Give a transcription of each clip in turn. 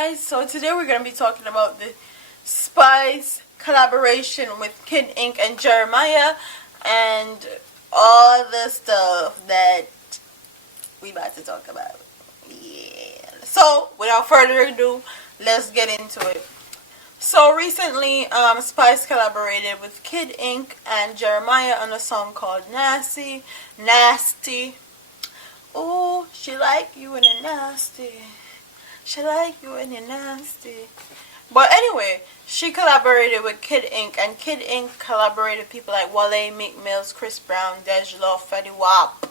guys, so today we're going to be talking about the Spice collaboration with Kid Ink and Jeremiah and all the stuff that we about to talk about. Yeah. So without further ado, let's get into it. So recently, Spice collaborated with Kid Ink and Jeremiah on a song called Nasty. Ooh, she like you and it nasty. She like you and you're nasty. But anyway, she collaborated with Kid Ink, and Kid Ink collaborated with people like Wale, Meek Mills, Chris Brown, Dej Loaf, Fetty Wap,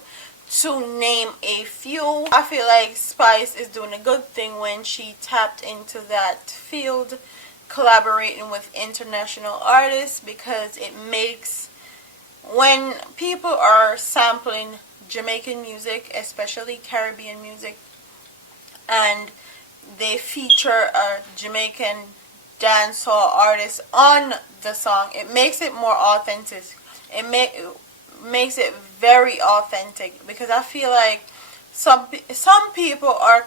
to name a few. I feel like Spice is doing a good thing when she tapped into that field, collaborating with international artists, because it makes, when people are sampling Jamaican music, especially Caribbean music, and they feature a Jamaican dancehall artist on the song, it makes it more authentic. It makes it very authentic, because I feel like some people are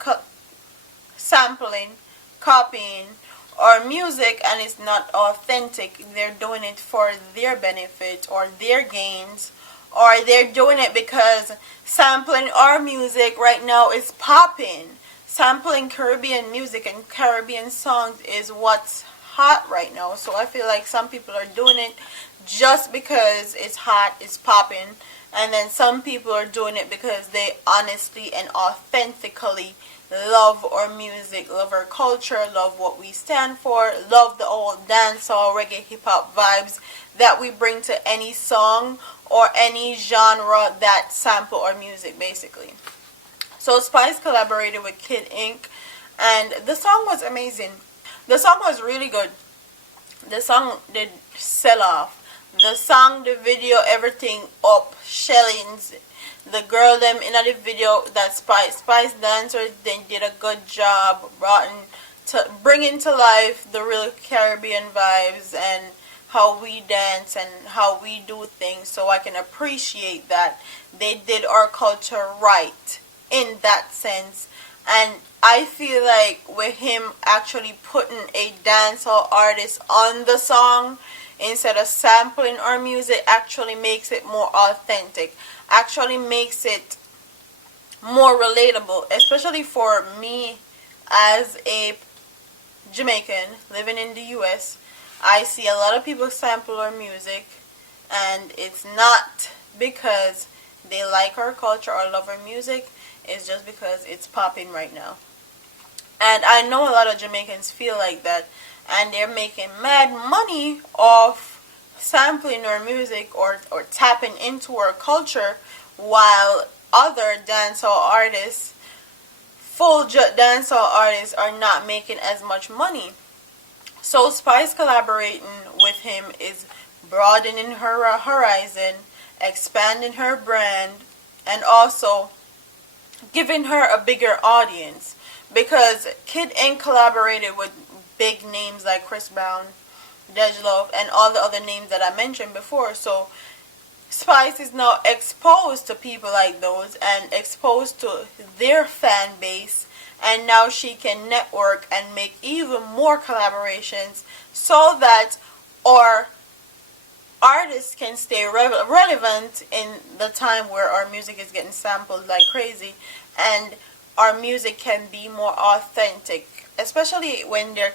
sampling, copying our music, and it's not authentic. They're doing it for their benefit or their gains, or they're doing it because sampling our music right now is popping. Sampling Caribbean music and Caribbean songs is what's hot right now. So I feel like some people are doing it just because it's hot, it's popping. And then some people are doing it because they honestly and authentically love our music, love our culture, love what we stand for, love the old dancehall, reggae, hip-hop vibes that we bring to any song or any genre that sample our music, basically. So Spice collaborated with Kid Ink, and the song was amazing. The song was really good. The song did sell off. The song, the video, everything up, shellings. The girl them in the video, that Spice dancers, they did a good job bringing to life the real Caribbean vibes and how we dance and how we do things. So I can appreciate that they did our culture right in that sense. And I feel like with him actually putting a dancehall artist on the song instead of sampling our music actually makes it more authentic, actually makes it more relatable, especially for me as a Jamaican living in the US. I see a lot of people sample our music, and it's not because they like our culture or love our music. It's just because it's popping right now. And I know a lot of Jamaicans feel like that, and they're making mad money off sampling our music or tapping into our culture, while other dancehall artists, full dancehall artists, are not making as much money. So Spice collaborating with him is broadening her horizon, expanding her brand, and also giving her a bigger audience, because Kid Ink collaborated with big names like Chris Brown, Dej Loaf, and all the other names that I mentioned before. So Spice is now exposed to people like those and exposed to their fan base, and now she can network and make even more collaborations so that our artists can stay relevant in the time where our music is getting sampled like crazy, and our music can be more authentic, especially when they're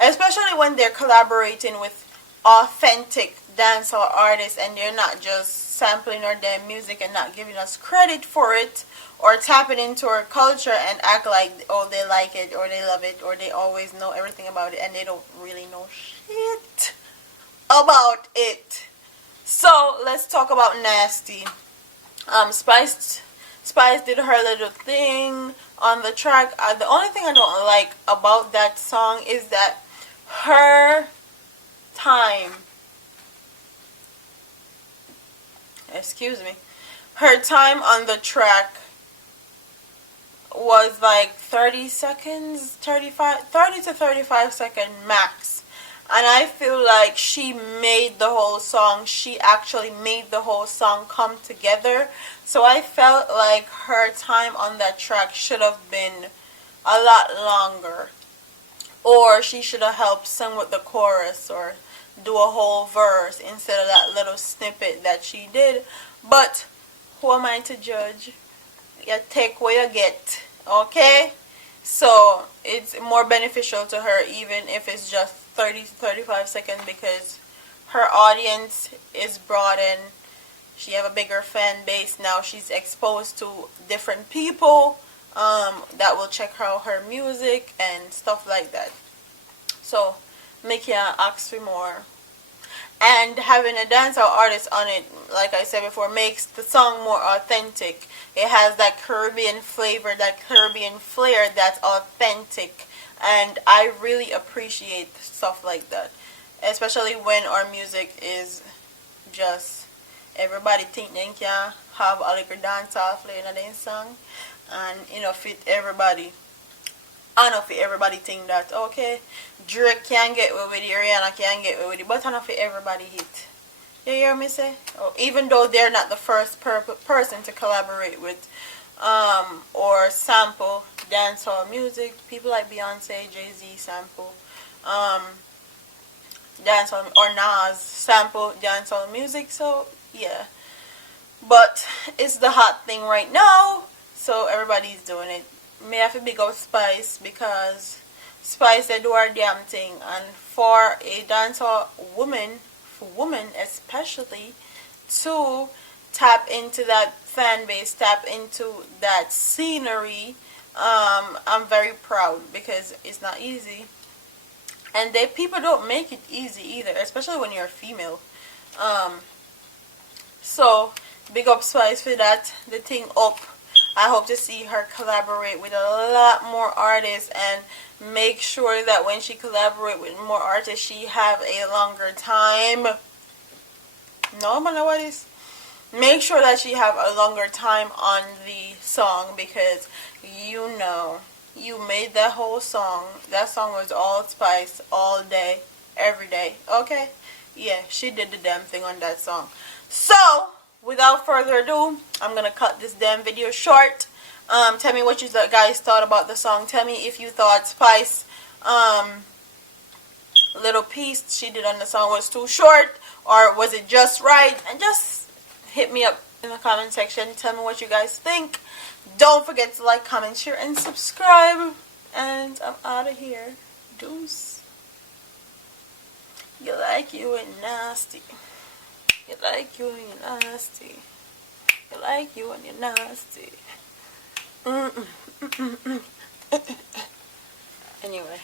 especially when they're collaborating with authentic dancehall artists, and they're not just sampling our damn music and not giving us credit for it, or tapping into our culture and act like, oh, they like it or they love it or they always know everything about it, and they don't really know shit about it. So let's talk about Nasty. Spice did her little thing on the track. The only thing I don't like about that song is that her time on the track was like 30 to 35 second max. And I feel like she made the whole song, she actually made the whole song come together. So I felt like her time on that track should have been a lot longer. Or she should have helped sing with the chorus or do a whole verse instead of that little snippet that she did. But who am I to judge? You take what you get, okay? So it's more beneficial to her even if it's just 30 to 35 seconds, because her audience is broadened. She have a bigger fan base now. She's exposed to different people that will check out her music and stuff like that. So make you ask for more. And having a dancehall artist on it, like I said before, makes the song more authentic. It has that Caribbean flavor, that Caribbean flair that's authentic. And I really appreciate stuff like that. Especially when our music is just, everybody think they can have a little dancehall flair in their song. And, fit everybody. I know for everybody think that, okay, Drake can get away with it, Rihanna can get away with it, but I know for everybody hit. You hear me say? Oh, even though they're not the first person to collaborate with or sample dancehall music, people like Beyonce, Jay-Z sample dancehall, or Nas sample dancehall music, so yeah. But it's the hot thing right now, so everybody's doing it. May have to big up Spice, because Spice, they do our damn thing. And for a dancehall woman, for women especially, to tap into that fan base, tap into that scenery, I'm very proud, because it's not easy. And people don't make it easy either, especially when you're a female. So big up Spice for that. The thing up. I hope to see her collaborate with a lot more artists, and make sure that when she collaborate with more artists, she have a longer time. No, but know what is? Make sure that she have a longer time on the song, because you made that whole song. That song was all Spice, all day, every day. Okay? Yeah, she did the damn thing on that song. So, without further ado, I'm going to cut this damn video short. Tell me what you guys thought about the song. Tell me if you thought Spice little piece she did on the song was too short, or was it just right? And just hit me up in the comment section. Tell me what you guys think. Don't forget to like, comment, share, and subscribe. And I'm out of here. Deuce. You like you and nasty. You like you and you're nasty. You like you and you're nasty. Anyway.